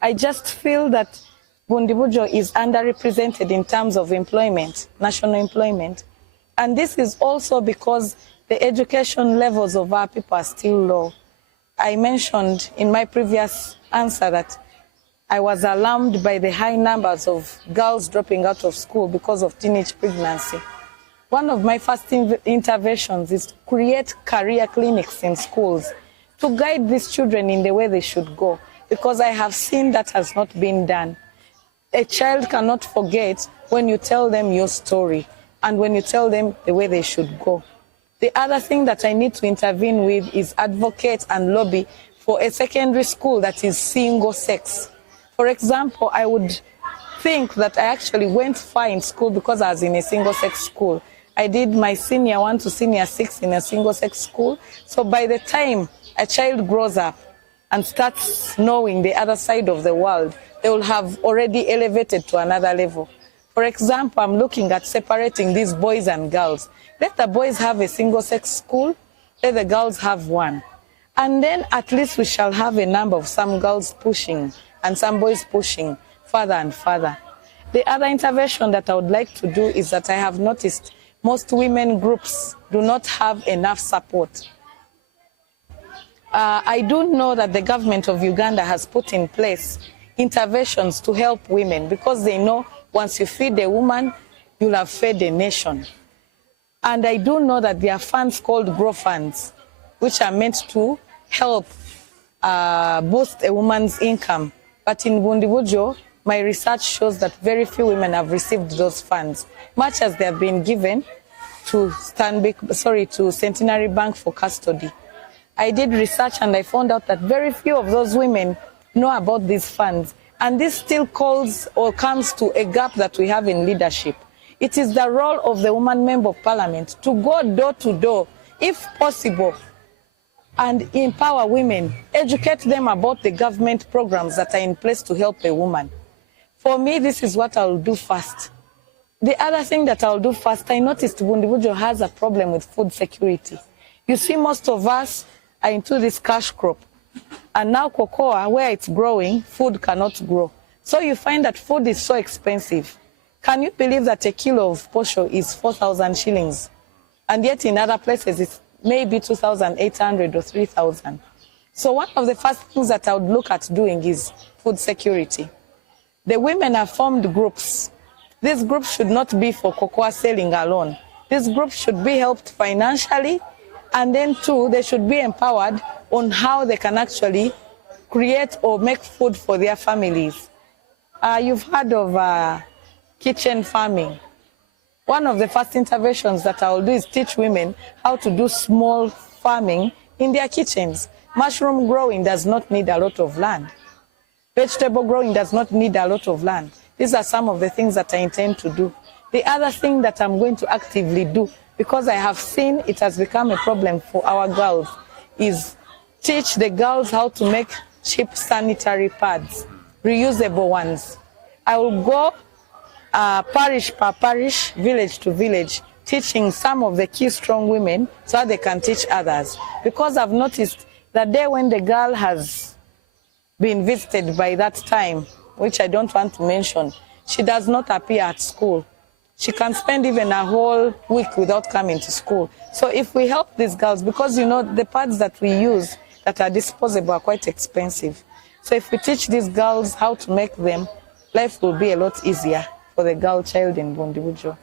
I just feel that Bundibugyo is underrepresented in terms of employment, national employment. And this is also because the education levels of our people are still low. I mentioned in my previous answer that I was alarmed by the high numbers of girls dropping out of school because of teenage pregnancy. One of my first interventions is to create career clinics in schools to guide these children in the way they should go, because I have seen that has not been done. A child cannot forget when you tell them your story and when you tell them the way they should go. The other thing that I need to intervene with is advocate and lobby for a secondary school that is single sex. For example, I would think that I actually went far in school because I was in a single sex school. I did my senior 1 to senior 6 in a single sex school. So by the time a child grows up and starts knowing the other side of the world, they will have already elevated to another level. For example, I'm looking at separating these boys and girls. Let the boys have a single sex school, let the girls have one. And then at least we shall have a number of some girls pushing and some boys pushing further and further. The other intervention that I would like to do is that I have noticed most women groups do not have enough support. I do know that the government of Uganda has put in place interventions to help women because they know once you feed a woman, you'll have fed a nation. And I do know that there are funds called Grow Funds, which are meant to help boost a woman's income. But in Bundibugyo, my research shows that very few women have received those funds, much as they have been given to Centenary Bank for custody. I did research and I found out that very few of those women know about these funds. And this still calls or comes to a gap that we have in leadership. It is the role of the woman member of parliament to go door to door, if possible, and empower women, educate them about the government programs that are in place to help a woman. For me, this is what I'll do first. The other thing that I'll do first, I noticed Bundibugyo has a problem with food security. You see, most of us are into this cash crop. And now cocoa, where it's growing, food cannot grow. So you find that food is so expensive. Can you believe that a kilo of posho is 4,000 shillings? And yet in other places it's maybe 2,800 or 3,000. So one of the first things that I would look at doing is food security. The women have formed groups. These groups should not be for cocoa selling alone. These groups should be helped financially, and then too, they should be empowered on how they can actually create or make food for their families. You've heard of kitchen farming. One of the first interventions that I will do is teach women how to do small farming in their kitchens. Mushroom growing does not need a lot of land. Vegetable growing does not need a lot of land. These are some of the things that I intend to do. The other thing that I'm going to actively do, because I have seen it has become a problem for our girls, is teach the girls how to make cheap sanitary pads, reusable ones. I will go parish per parish, village to village, teaching some of the key strong women so that they can teach others. Because I've noticed that day when the girl has been visited by that time, which I don't want to mention, she does not appear at school. She can spend even a whole week without coming to school. So if we help these girls, because you know the pads that we use that are disposable are quite expensive. So if we teach these girls how to make them, life will be a lot easier for the girl child in Bundibugyo.